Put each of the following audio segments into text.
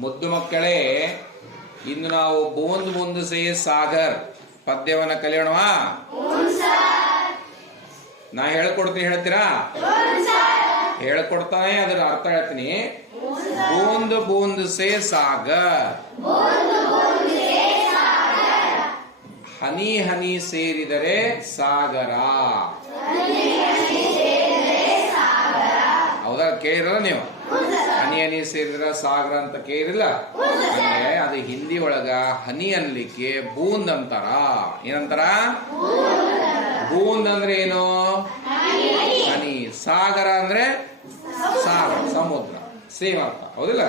ಮುದ್ದು ಮಕ್ಕಳೇ, ಇಂದು ನಾವು ಬೂಂದ್ ಬೂಂದ್ ಸೇ ಸಾಗರ್ ಪದ್ಯವನ್ನ ಕಲಿಯೋಣವಾ? ನಾ ಹೇಳ್ಕೊಡ್ತೀನಿ, ಹೇಳ್ತೀರಾ? ಹೇಳ್ಕೊಡ್ತಾನೆ, ಅದರ ಅರ್ಥ ಹೇಳ್ತೀನಿ. ಬೂಂದ್ ಬೂಂದ್ ಸೇ ಸಾಗರ್, ಹನಿ ಹನಿ ಸೇರಿದರೆ ಸಾಗರ. ಹೌದಾ? ಕೇಳಿರಲ್ಲ ನೀವು? ಹನಿ ಹನಿ ಸೇರಿದ್ರ ಸಾಗರ ಅಂತ ಕೇಳಿರಲ್ಲ? ಅಂದ್ರೆ ಅದು ಹಿಂದಿ ಒಳಗ ಹನಿ ಅನ್ಲಿಕ್ಕೆ ಬೂಂದ್ ಅಂತಾರ. ಏನಂತಾರ? ಬೂಂದ್ ಅಂದ್ರೆ ಏನು? ಹನಿ. ಸಾಗರ ಅಂದ್ರೆ ಸಾಗರ, ಸಮುದ್ರ, ಸೇಮ್ ಅರ್ಥ. ಹೌದಿಲ್ಲ?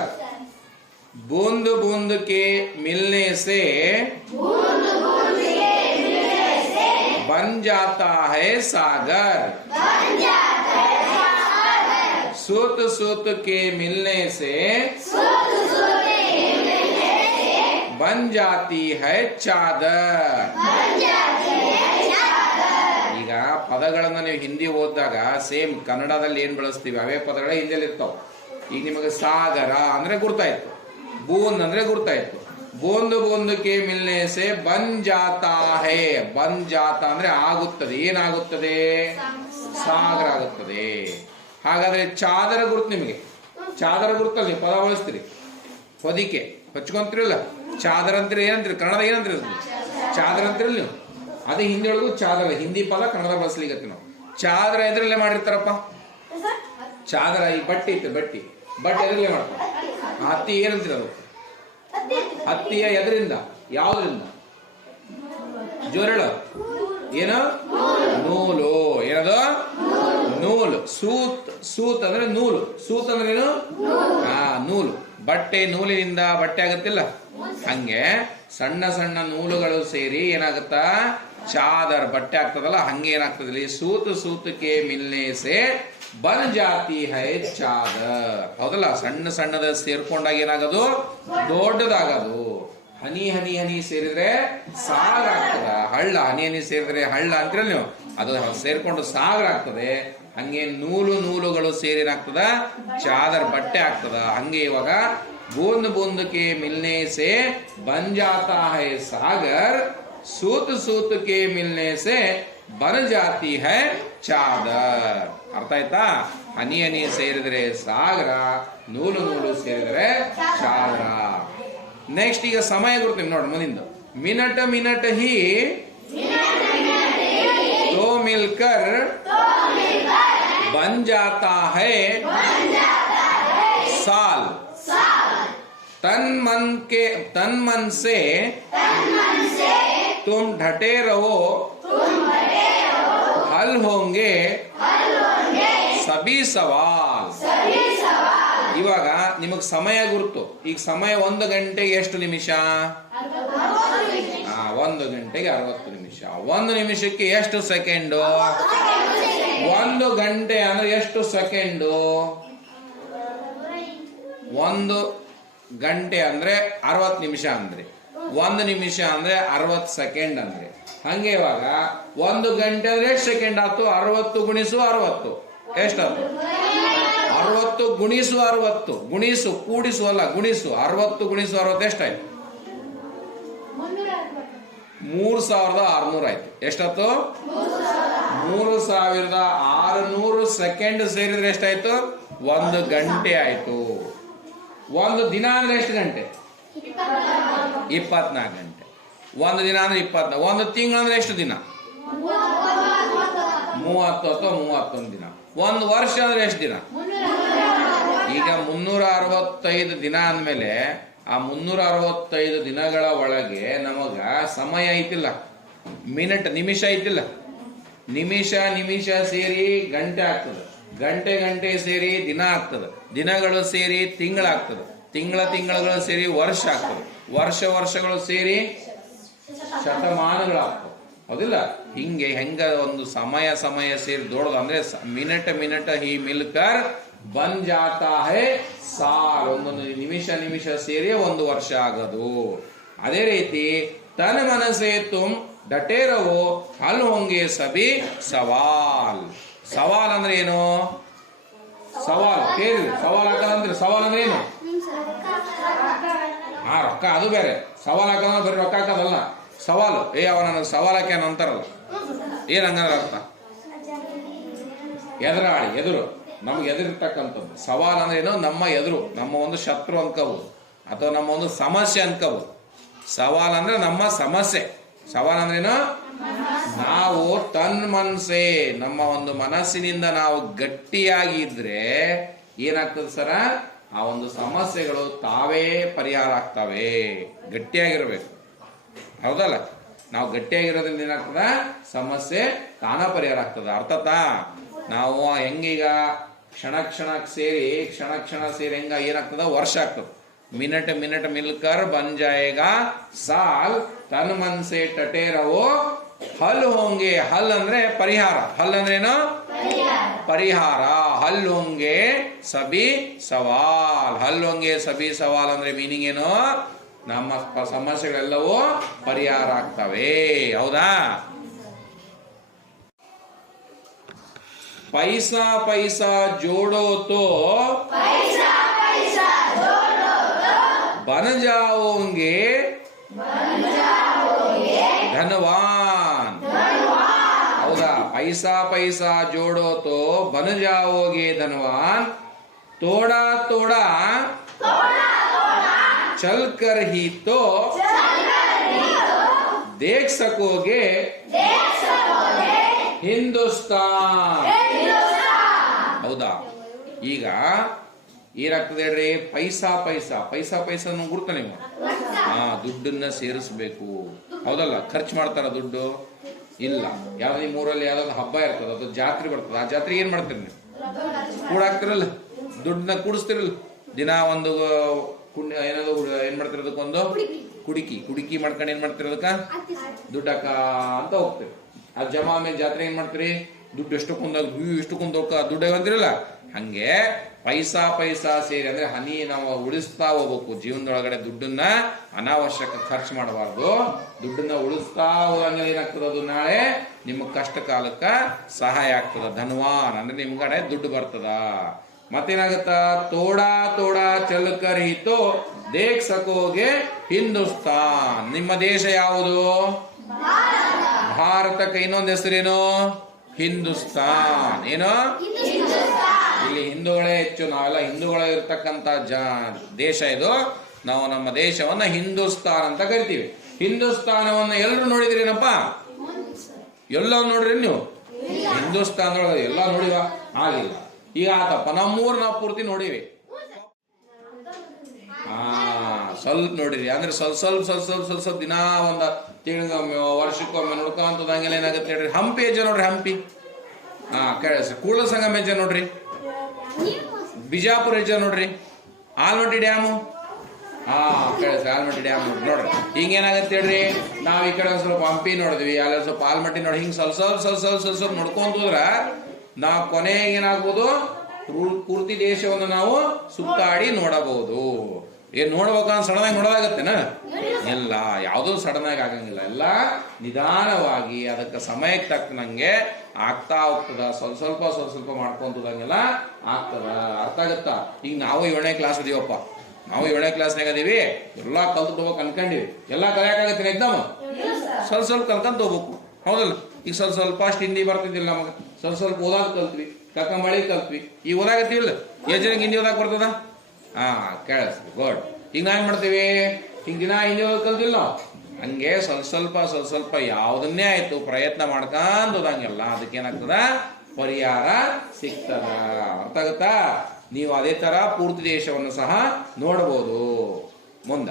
ಬೂಂದ್ ಬೂಂದ್ ಕೆ ಮಿಲ್ನೆ ಸೆ बन जाता है सागर, सूत सूत के मिलने से बन जाती है चादर. ಈಗ ಪದಗಳನ್ನ ನೀವು ಹಿಂದಿ ಓದಿದಾಗ ಸೇಮ್ ಕನ್ನಡದಲ್ಲಿ ಏನ್ ಬಳಸ್ತೀವಿ ಅವೇ ಪದಗಳ ಹಿಂದಿಯಲ್ಲಿ ಇರ್ತಾವ. ಈಗ ನಿಮಗೆ ಸಾಗರ ಅಂದ್ರೆ ಗುರ್ತಾಯ್ತು, ಬೂಂದ್ ಅಂದ್ರೆ ಗುರ್ತಾಯ್ತು. ಬೂಂದ್ ಬೂಂದ್ ಕೆ ಮಿಲ್ನೆ ಸೆ ಬನ್ ಜಾತಾ ಹೇ. ಬನ್ ಜಾತಾ ಅಂದ್ರೆ ಆಗುತ್ತದೆ. ಏನಾಗುತ್ತದೆ? ಸಾಗರ ಆಗುತ್ತದೆ. ಹಾಗಾದ್ರೆ ಚಾದರ ಗುರುತು ನಿಮಗೆ, ಚಾದರ ಗುರುತಲ್ಲಿ ನೀವು ಪದ ಬಳಸ್ತೀರಿ, ಹೊದಿಕೆ ಹಚ್ಕೊಂತೀರಲ್ಲ, ಚಾದರ ಅಂತೀರಿ. ಏನಂತೀರಿ ಕನ್ನಡ? ಏನಂತೀರಿ? ಚಾದರ ಅಂತೀರಲ್ಲ ನೀವು. ಅದೇ ಹಿಂದಿ ಒಳಗೂ ಚಾದರ, ಹಿಂದಿ ಪದ ಕನ್ನಡ ಬಳಸ್ಲಿಕ್ಕೆ ನಾವು. ಚಾದರ ಎದ್ರಲ್ಲೇ ಮಾಡಿರ್ತಾರಪ್ಪ? ಚಾದರ ಈ ಬಟ್ಟೆ ಇತ್ತು, ಬಟ್ಟೆ ಎದ್ರಲ್ಲೇ ಮಾಡ್ತಾರೆ. ಹತ್ತಿ ಏನಂತೀರ? ಅದು ಹತ್ತಿಯ ಎದರಿಂದ? ಯಾವ್ದ್ರಿಂದ? ಜೋರಳ ಏನು? ನೂಲು. ಏನದು? ನೂಲು. ಸೂತ್. ಸೂತ್ ಅಂದ್ರೆ ನೂಲು. ಸೂತ್ ಅಂದ್ರೆ ಏನು? ನೂಲು. ಬಟ್ಟೆ ನೂಲಿನಿಂದ ಬಟ್ಟೆ ಆಗತ್ತಿಲ್ಲ, ಹಂಗೆ ಸಣ್ಣ ಸಣ್ಣ ನೂಲುಗಳು ಸೇರಿ ಏನಾಗುತ್ತಾ? ಚಾದರ್ ಬಟ್ಟೆ ಆಗ್ತದಲ್ಲ, ಹಂಗೆ ಏನಾಗ್ತದೆ? ಸೂತ್ ಸೂತಕ್ಕೆ ಮಿಲ್ನೆ ಸೆ ಬನ್ ಜಾತಿ ಹೈ ಚಾದರ್. ಹೌದಲ್ಲ? ಸಣ್ಣ ಸಣ್ಣದ ಸೇರ್ಕೊಂಡಾಗ ಏನಾಗದು? ದೊಡ್ಡದಾಗದು. ಹನಿ ಹನಿ ಹನಿ ಸೇರಿದ್ರೆ ಸಾಗರ ಆಗ್ತದ. ಹಳ್ಳ. ಹನಿ ಹನಿ ಸೇರಿದ್ರೆ ಹಳ್ಳ ಅಂತೀರಲ್ಲ ನೀವು, ಅದು ಸೇರ್ಕೊಂಡು ಸಾಗರ ಆಗ್ತದೆ. ಹಂಗೆ ನೂಲು ನೂಲುಗಳು ಸೇರಿನಾಗ್ತದ ಚಾದರ್ ಬಟ್ಟೆ ಆಗ್ತದ. ಹಂಗೆ ಇವಾಗ ಬೂಂದ್ ಬೂಂದ್ ಕೆ ಮಿಲ್ನೆ ಸೆ ಬನ್ ಜಾತಾ ಹೈ ಸಾಗರ್, सूत सूत के मिलने से बन जाती है ಚಾದರ್. ಅರ್ಥ ಆಯ್ತಾ? ಹನಿ ಹನಿ ಸೇರಿದ್ರೆ ಸಾಗರ, ನೂಲು ನೂಲು ಸೇರಿದ್ರೆ ಚಾದರ. ನೆಕ್ಸ್ಟ್ ಈಗ ಸಮಯ ಗುರುತೀವಿ ನೋಡಿ ಮುಂದಿಂದ. ಮಿನಟ್ ಮಿನಟ್ ಹಿ ತೋ ಮಿಲ್ಕರ್ ಬನ್ ಜಾತಾ ಹೈ ಸಾಲ್. तन मन से तुम ढटे रहो, हल होंगे सभी सवाल. ಇವಾಗ ನಿಮಗೆ ಸಮಯ ಗುರುತು. ಈಗ ಸಮಯ 1 ಗಂಟೆಗೆ ಎಷ್ಟು ನಿಮಿಷ? 1 ಗಂಟೆಗೆ 60 ನಿಮಿಷ. 1 ನಿಮಿಷಕ್ಕೆ ಎಷ್ಟು ಸೆಕೆಂಡು? 1 ಗಂಟೆ ಅಂದ್ರೆ ಎಷ್ಟು ಸೆಕೆಂಡು? 1 ಗಂಟೆ ಅಂದ್ರೆ 60 ನಿಮಿಷ ಅಂದ್ರೆ 1 ನಿಮಿಷ ಅಂದ್ರೆ 60 ಸೆಕೆಂಡ್ ಅಂದ್ರೆ. ಹಂಗೆ ಇವಾಗ 1 ಗಂಟೆ ಅಂದ್ರೆ ಎಷ್ಟು ಸೆಕೆಂಡ್ ಆಯ್ತು? 60 ಗುಣಿಸು 60 ಎಷ್ಟಾಯ್ತು? 60 ಗುಣಿಸು 60 ಗುಣಿಸು, ಕೂಡಿಸು ಅಲ್ಲ, ಗುಣಿಸು. 60 ಗುಣಿಸು 60 ಎಷ್ಟಾಯ್ತು? 3600 ಆಯ್ತು. ಎಷ್ಟಾಯ್ತು? 3600 ಸೆಕೆಂಡ್ ಸೇರಿದ್ರೆ ಎಷ್ಟಾಯ್ತು? 1 ಗಂಟೆ ಆಯ್ತು. ಒಂದು ದಿನ ಅಂದ್ರೆ ಎಷ್ಟು ಗಂಟೆ? 24 ಗಂಟೆ. 1 ದಿನ ಅಂದ್ರೆ 24. 1 ತಿಂಗಳು ಅಂದ್ರೆ ಎಷ್ಟು ದಿನ? 30 ಅಥವಾ 31 ದಿನ. 1 ವರ್ಷ ಅಂದ್ರೆ ಎಷ್ಟು ದಿನ? ಈಗ 365 ದಿನ ಅಂದ್ಮೇಲೆ ಆ 365 ದಿನಗಳ ಒಳಗೆ ನಮಗ ಸಮಯ ಐತಿಲ್ಲ, ಮಿನಿಟ್ ನಿಮಿಷ ಐತಿಲ್ಲ. ನಿಮಿಷ ನಿಮಿಷ ಸೇರಿ ಗಂಟೆ ಆಗ್ತದೆ, ಗಂಟೆ ಗಂಟೆ ಸೇರಿ ದಿನ ಆಗ್ತದೆ, ದಿನಗಳು ಸೇರಿ ತಿಂಗಳಾಗ್ತದೆ, ತಿಂಗಳು ಸೇರಿ ವರ್ಷ ಆಗ್ತದೆ, ವರ್ಷಗಳು ಸೇರಿ ಶತಮಾನಗಳಾಗ್ತವೆ. ಹೌದಿಲ್ಲ? ಹಿಂಗೆ ಹೆಂಗ ಒಂದು ಸಮಯ ಸೇರಿ ದೊಡ್ಡದು ಅಂದ್ರೆ ಮಿನಿಟ್ ಹಿ ಮಿಲ್ಕರ್ ಬನ್ ಜಾತಾ ಹೈ ಸಾಲ್. ಒಂದೊಂದು ನಿಮಿಷ ಸೇರಿ 1 ವರ್ಷ ಆಗೋದು. ಅದೇ ರೀತಿ ತನ್ ಮನಸೆ ತುಮ್ ಡಟೇ ರಹೋ ಹಲ್ ಹೋಂಗೆ ಸಭಿ ಸವಾಲ್. ಸವಾಲ್ ಅಂದ್ರೆ ಏನು? ಸವಾಲ್ ಕೇಳಿ. ಸವಾಲ್ ಹಾಕಂದ್ರೆ ಸವಾಲ್ ಅಂದ್ರೆ ಏನು? ಆ ರೊಕ್ಕ ಅದು ಬೇರೆ, ಸವಾಲು ಹಾಕೋದ್ರೆ ಬರೀ ರೊಕ್ಕ ಹಾಕೋದಲ್ಲ, ಸವಾಲು. ಅವ ನನಗೆ ಸವಾಲು ಹಾಕ್ಯಾನ ಅಂತಾರಲ್ಲ, ಏನ್ ಹಂಗಂದ್ರೆ ಅರ್ಥ ಎದುರಾಳಿ, ಎದುರು, ನಮ್ಗೆ ಎದುರಿರ್ತಕ್ಕಂಥದ್ದು. ಸವಾಲು ಅಂದ್ರೆ ಏನು? ನಮ್ಮ ಎದುರು, ನಮ್ಮ ಒಂದು ಶತ್ರು ಅನ್ಕೋಬಹುದು, ಅಥವಾ ನಮ್ಮ ಒಂದು ಸಮಸ್ಯೆ ಅನ್ಕೋಬಹುದು. ಸವಾಲ್ ಅಂದ್ರೆ ನಮ್ಮ ಸಮಸ್ಯೆ. ಸವಾಲ್ ಅಂದ್ರೆ ಏನು? ನಾವು ತನ್ಮನ್ಸೆ, ನಮ್ಮ ಒಂದು ಮನಸ್ಸಿನಿಂದ ನಾವು ಗಟ್ಟಿಯಾಗಿ ಇದ್ರೆ ಏನಾಗ್ತದೆ ಸರ? ಆ ಒಂದು ಸಮಸ್ಯೆಗಳು ತಾವೇ ಪರಿಹಾರ ಆಗ್ತವೆ. ಗಟ್ಟಿಯಾಗಿರ್ಬೇಕು, ಹೌದಲ್ಲ? ನಾವು ಗಟ್ಟಿಯಾಗಿರೋದ್ರಿಂದ ಏನಾಗ್ತದ? ಸಮಸ್ಯೆ ತಾನ ಪರಿಹಾರ ಆಗ್ತದ. ಅರ್ಥತಾ? ನಾವು ಹೆಂಗೀಗ ಕ್ಷಣ ಕ್ಷಣ ಸೇರಿ ಹೆಂಗ ಏನಾಗ್ತದ? ವರ್ಷ ಆಗ್ತದ. ಮಿನಟ್ ಮಿನಟ್ ಮಿಲ್ಕರ್ ಬನ್ ಜಾಯೇಗಾ ಸಾಲ್, ತನ್ ಮನ್ ಸೆ ಟಟೇ ರಹೋ ಹಲ್ ಹೋಂಗೆ. ಹಲ್ ಅಂದ್ರೆ ಪರಿಹಾರ. ಹಲ್ ಅಂದ್ರೆ ಏನು? ಪರಿಹಾರ. ಹಲ್ ಹೋಂಗೆ ಸಬಿ ಸವಾಲ್. ಹಲ್ ಹೋಂಗೆ ಸಬಿ ಸವಾಲ್ ಅಂದ್ರೆ ಮೀನಿಂಗ್ ಏನು? ನಮ್ಮ ಸಮಸ್ಯೆಗಳೆಲ್ಲವೂ ಪರಿಹಾರ ಆಗ್ತವೆ. ಹೌದಾ? पैसा पैसा जोड़ो तो बन जाओगे धनवान. हौदा? पैसा पैसा जोड़ो तो बन जाओगे धनवान. थोड़ा थोड़ा चल कर ही तो देख सकोगे ಹಿಂದೂಸ್ತಾನ್. ಹೌದಾ? ಈಗ ಏನಾಗ್ತದೆ ಹೇಳ್ರಿ? ಪೈಸಾ ಪೈಸಾ ಪೈಸಾ ಪೈಸಾ ಗುರ್ತ ನೀವು ದುಡ್ಡನ್ನ ಸೇರಿಸ್ಬೇಕು. ಹೌದಲ್ಲ? ಖರ್ಚು ಮಾಡ್ತಾರ ದುಡ್ಡು? ಇಲ್ಲ. ಯಾವ್ದು ನಿಮ್ಮ ಊರಲ್ಲಿ ಯಾವ್ದಾದ್ರು ಹಬ್ಬ ಇರ್ತದ, ಅದು ಜಾತ್ರೆ ಬರ್ತದ, ಆ ಜಾತ್ರೆಗೆ ಏನ್ ಮಾಡ್ತೀರಿ ನೀವು? ಕೂಡಾಕ್ತಿರಲ್ಲ, ದುಡ್ಡನ್ನ ಕೂಡಿಸ್ತಿರಲ್ಲ. ದಿನ ಒಂದು ಏನಾದ್ರು ಏನ್ ಮಾಡ್ತಿರೋದಕ್ಕೊಂದು ಕುಡಿಕಿ ಮಾಡ್ಕೊಂಡು ಏನ್ ಮಾಡ್ತಿರೋದಕ್ಕ ದುಡ್ಡು ಹಾಕ ಅಂತ ಹೋಗ್ತೀರಿ. ಅದು ಜಮಾ ಮೇಲೆ ಜಾತ್ರೆ ಏನ್ ಮಾಡ್ತೀರಿ? ದುಡ್ಡು ಎಷ್ಟು ಕುಂದೋಗ ದುಡ್ಡು ಅಂತಿರಲ್ಲ. ಹಂಗೆ ಪೈಸಾ ಪೈಸಾ ಸೇರಿ ಅಂದ್ರೆ ಹನಿ ನಾವು ಉಳಿಸ್ತಾ ಹೋಗ್ಬೇಕು ಜೀವನದೊಳಗಡೆ. ದುಡ್ಡನ್ನ ಅನಾವಶ್ಯಕ ಖರ್ಚು ಮಾಡಬಾರ್ದು. ದುಡ್ಡನ್ನ ಉಳಿಸ್ತಾ ಹೋದಂಗೆ ಏನಾಗ್ತದ? ಅದು ನಾಳೆ ನಿಮ್ಮ ಕಷ್ಟ ಕಾಲಕ್ಕ ಸಹಾಯ ಆಗ್ತದ. ಧನ್ವಾನ್ ಅಂದ್ರೆ ನಿಮ್ ಕಡೆ ದುಡ್ಡು ಬರ್ತದ. ಮತ್ತೇನಾಗತ್ತ? ತೋಡಾ ತೋಡಾ ಚಲಕರ್ ಹಿತೋ ದೇಖ್ ಸಕೋಗೆ ಹಿಂದೂಸ್ತಾನ್. ನಿಮ್ಮ ದೇಶ ಯಾವುದು? ಭಾರತಕ್ಕೆ ಇನ್ನೊಂದು ಹೆಸರೇನು? ಹಿಂದೂಸ್ತಾನ್. ಏನು? ಇಲ್ಲಿ ಹಿಂದೂಗಳೇ ಹೆಚ್ಚು. ನಾವೆಲ್ಲ ಹಿಂದೂಗಳೇ ಇರ್ತಕ್ಕಂಥ ದೇಶ ಇದು. ನಾವು ನಮ್ಮ ದೇಶವನ್ನ ಹಿಂದೂಸ್ತಾನ್ ಅಂತ ಕರಿತೀವಿ. ಹಿಂದೂಸ್ತಾನವನ್ನ ಎಲ್ಲರೂ ನೋಡಿದಿರೇನಪ್ಪ? ಎಲ್ಲ ನೋಡ್ರಿ ನೀವು? ಹಿಂದೂಸ್ತಾನ ಎಲ್ಲ ನೋಡಿವ? ಆಗಿಲ್ಲ. ಈಗ ಆತಪ್ಪ ನಮ್ಮೂರು ನಾವು ಪೂರ್ತಿ ನೋಡಿವಿ. ಸ್ವಲ್ಪ ನೋಡಿರಿ ಅಂದ್ರೆ ಸ್ವಲ್ಪ ದಿನ ಒಂದ ತಿಂಗಳಿಗೊಮ್ಮೆ ವರ್ಷಕ್ಕೊಮ್ಮೆ ನೋಡ್ಕೊಂತದಂಗೆಲ್ಲ ಏನಾಗುತ್ತೆ ಹೇಳ್ರಿ? ಹಂಪಿ ಹೆಜ್ಜೆ ನೋಡ್ರಿ, ಹಂಪಿ. ಕೂಡಲ ಸಂಗಮ ಹೆಜ್ಜೆ ನೋಡ್ರಿ, ಬಿಜಾಪುರ ಹೆಜ್ಜೆ ನೋಡ್ರಿ, ಆಲ್ಮಟ್ಟಿ ಡ್ಯಾಮು. ಆಲ್ಮಟ್ಟಿ ಡ್ಯಾಮ್ ನೋಡ್ರಿ. ಹಿಂಗೇನಾಗತ್ತೆ ಹೇಳ್ರಿ? ನಾವ್ ಈ ಕಡೆ ಒಂದ್ ಸ್ವಲ್ಪ ಹಂಪಿ ನೋಡಿದ್ವಿ, ಅಲ್ಲಿ ಸ್ವಲ್ಪ ಆಲ್ಮಟ್ಟಿ ನೋಡಿ, ಹಿಂಗ್ ಸ್ವಲ್ಪ ನೋಡ್ಕೊಂತ ಹೋದ್ರ ನಾವು ಕೊನೆಗೆ ಏನಾಗ್ಬೋದು? ಪೂರ್ತಿ ದೇಶವನ್ನು ನಾವು ಸುತ್ತಾಡಿ ನೋಡಬಹುದು. ಏನ್ ನೋಡ್ಬೇಕಂದ್ರೆ ಸಡನ್ ಆಗಿ ನೋಡೋದಾಗತ್ತೇನ? ಇಲ್ಲ, ಯಾವುದೂ ಸಡನ್ ಆಗಿ ಆಗಂಗಿಲ್ಲ. ಎಲ್ಲ ನಿಧಾನವಾಗಿ ಅದಕ್ಕೆ ಸಮಯಕ್ಕೆ ತಕ್ಕನಂಗೆ ಆಗ್ತಾ ಹೋಗ್ತದ. ಸ್ವಲ್ಪ ಮಾಡ್ಕೊಂತದಂಗೆಲ್ಲ ಆಗ್ತದ. ಅರ್ಥ ಆಗತ್ತಾ? ಈಗ ನಾವು 7ನೇ ಕ್ಲಾಸ್ ಇದೀವಪ್ಪ. ನಾವು 7ನೇ ಕ್ಲಾಸ್ನಾಗ ಅದೀವಿ. ಎಲ್ಲ ಕಲ್ತು ಹೋಗ್ಬೇಕು ಅನ್ಕೊಂಡಿವಿ. ಎಲ್ಲ ಕಲಿಯಕ್ಕಾಗತ್ತೆ ಎಕ್ಸಾಮ್? ಸ್ವಲ್ಪ ಕಲ್ಕೊಂತ ಹೋಗ್ಬೇಕು. ಹೌದಲ್ಲ? ಈಗ ಸ್ವಲ್ಪ ಅಷ್ಟು ಹಿಂದಿ ಬರ್ತಿದ್ದಿಲ್ಲ ನಮಗೆ. ಸ್ವಲ್ಪ ಓದಾಕ ಕಲ್ತ್ವಿ, ಕಕ್ಕಂಬಳಿ ಕಲ್ತ್ವಿ. ಈಗ ಓದಾಗತ್ತೀವಿಲ್ಲ? ಎಷ್ಟು ಜನ ಹಿಂದಿ ಓದಾಕ್ ಬರ್ತದ? ಕೇಳಿಸ್ತೀವಿ. ಗುಡ್. ಈಗ ನಾವೇನ್ ಮಾಡ್ತೀವಿ? ಹಿಂಗ್ ದಿನ ಹಿಂದಿ ಓದಕ್ ಕಲ್ತಿಲ್ಲ ನಾವು. ಹಂಗೆ ಸ್ವಲ್ಪ ಯಾವ್ದನ್ನೇ ಆಯ್ತು ಪ್ರಯತ್ನ ಮಾಡ್ಕೊಂಡ್ ಹೋದಂಗೆಲ್ಲ ಅದಕ್ಕೇನಾಗ್ತದ? ಪರಿಹಾರ ಸಿಗ್ತದ. ಅರ್ಥ ಆಗತ್ತಾ? ನೀವು ಅದೇ ತರ ಪೂರ್ತಿ ದೇಶವನ್ನು ಸಹ ನೋಡಬಹುದು. ಮುಂದ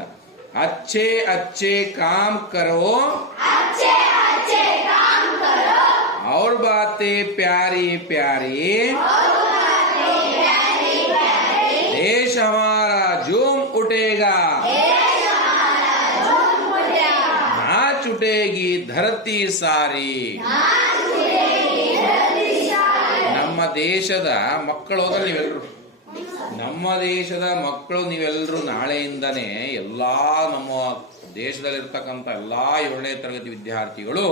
ಅಚ್ಚೆ ಅಚ್ಚೆ ಕಾಮ್ ಕರೋ और बातें प्यारी प्यारी देश हमारा झूम उठेगा नाच उठेगी धरती सारी. ನಮ್ಮ ದೇಶದ ಮಕ್ಕಳು ನೀವೆಲ್ಲರೂ, ನಮ್ಮ ದೇಶದ ಮಕ್ಕಳು ನೀವೆಲ್ಲರೂ ನಾಳೆಯಿಂದನೇ ಎಲ್ಲಾ ನಮ್ಮ ದೇಶದಲ್ಲಿರ್ತಕ್ಕಂಥ ಎಲ್ಲಾ 7ನೇ ತರಗತಿ ವಿದ್ಯಾರ್ಥಿಗಳು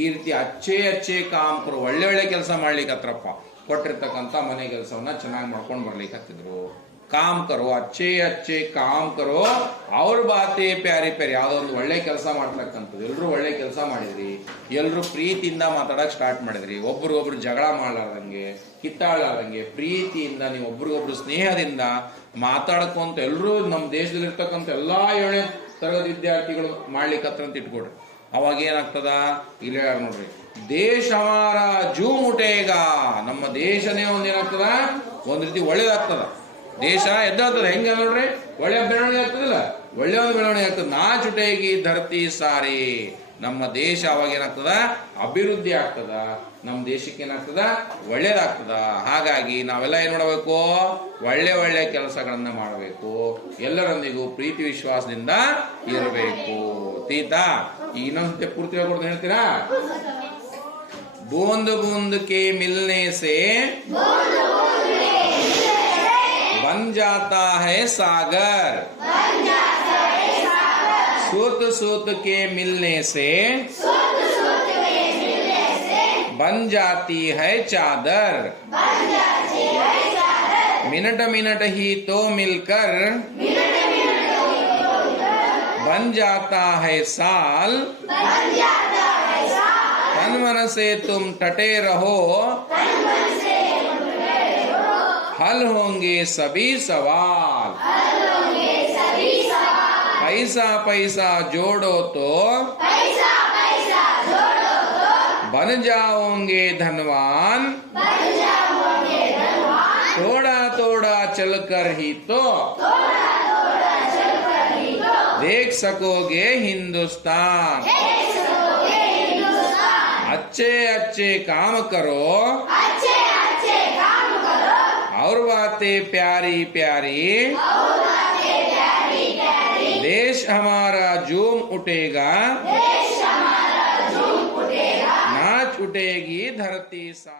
ಈ ರೀತಿ ಅಚ್ಚೆ ಕಾಮಕರು ಒಳ್ಳೆ ಕೆಲಸ ಮಾಡ್ಲಿಕ್ಕೆ ಹತ್ರಪ್ಪ. ಕೊಟ್ಟಿರ್ತಕ್ಕಂಥ ಮನೆ ಕೆಲಸವನ್ನ ಚೆನ್ನಾಗಿ ಮಾಡ್ಕೊಂಡು ಬರ್ಲಿಕ್ಕೆ ಹತ್ತಿದ್ರು. ಕಾಮ್ ಕರೋ, ಅಚ್ಚೆ ಅಚ್ಚೆ ಕಾಮ್ ಕರೋ, ಅವ್ರ ಬಾತೆ ಪ್ಯಾರಿ ಪ್ಯಾರಿ. ಯಾವುದೋ ಒಂದು ಒಳ್ಳೆ ಕೆಲಸ ಮಾಡ್ತಕ್ಕಂಥದ್ದು. ಎಲ್ಲರೂ ಒಳ್ಳೆ ಕೆಲಸ ಮಾಡಿದ್ರಿ, ಎಲ್ಲರೂ ಪ್ರೀತಿಯಿಂದ ಮಾತಾಡಕ್ ಸ್ಟಾರ್ಟ್ ಮಾಡಿದ್ರಿ. ಒಬ್ರಿಗೊಬ್ರು ಜಗಳ ಮಾಡಲಾರ್ದಂಗೆ, ಕಿತ್ತಾಳಾರ್ದಂಗೆ, ಪ್ರೀತಿಯಿಂದ ನೀವು ಒಬ್ರಿಗೊಬ್ರು ಸ್ನೇಹದಿಂದ ಮಾತಾಡ್ಕೊಂತ ಎಲ್ಲರೂ ನಮ್ಮ ದೇಶದಲ್ಲಿರ್ತಕ್ಕಂಥ ಎಲ್ಲಾ 7ನೇ ತರಗತಿ ವಿದ್ಯಾರ್ಥಿಗಳು ಮಾಡ್ಲಿಕ್ಕತ್ರ ಅಂತ ಇಟ್ಕೊಡ್ರಿ. ಅವಾಗ ಏನಾಗ್ತದ, ಇಲ್ಲಿ ನೋಡ್ರಿ, ದೇಶ ಹಮಾರ ಜೂಮ್ ಉಟೇಗ, ನಮ್ಮ ದೇಶನೇ ಒಂದೇನಾಗ್ತದ, ಒಂದ್ ರೀತಿ ಒಳ್ಳೇದಾಗ್ತದ. ದೇಶ ಎದ್ದಾಗ್ತದ. ಹೆಂಗ ನೋಡ್ರಿ, ಒಳ್ಳೆ ಬೆಳವಣಿಗೆ ಆಗ್ತದಿಲ್ಲ, ಒಳ್ಳೆ ಒಂದು ಬೆಳವಣಿಗೆ ಆಗ್ತದ. ನಾಚುಟೇಗಿ ಧರತಿ ಸಾರಿ, ನಮ್ಮ ದೇಶ ಅವಾಗ ಏನಾಗ್ತದ, ಅಭಿವೃದ್ಧಿ ಆಗ್ತದ. ನಮ್ಮ ದೇಶಕ್ಕೆ ಏನಾಗ್ತದ, ಒಳ್ಳೇದಾಗ್ತದ. ಹಾಗಾಗಿ ನಾವೆಲ್ಲ ಏನ್ ಮಾಡಬೇಕು, ಒಳ್ಳೆ ಒಳ್ಳೆ ಕೆಲಸಗಳನ್ನ ಮಾಡಬೇಕು, ಎಲ್ಲರೊಂದಿಗೂ ಪ್ರೀತಿ ವಿಶ್ವಾಸದಿಂದ ಇರಬೇಕು. ತೀತಾ ಇನ್ನೊಂದು ಪೂರ್ತಿ ಹೇಳ್ಕೊಡ್ತೀನಿ, ಹೇಳ್ತೀರಾ? ಬೂಂದ್ ಬೂಂದ್ ಕೆ ಮಿಲ್ನೆ ಸೆ बन जाता है सागर, सूत सूत के मिलने से बन जाती है चादर, मिनट मिनट ही तो मिलकर बन जाता है साल, तन मन से तुम टटे रहो, हल होंगे सभी सवाल, पैसा पैसा जोड़ो तो बन जाओगे धनवान, थोड़ा थोड़ा चलकर ही तो देख सकोगे हिंदुस्तान, अच्छे अच्छे काम करो और बातें प्यारी प्यारी, देश हमारा झूम उठेगा, नाच उठेगी धरती सा।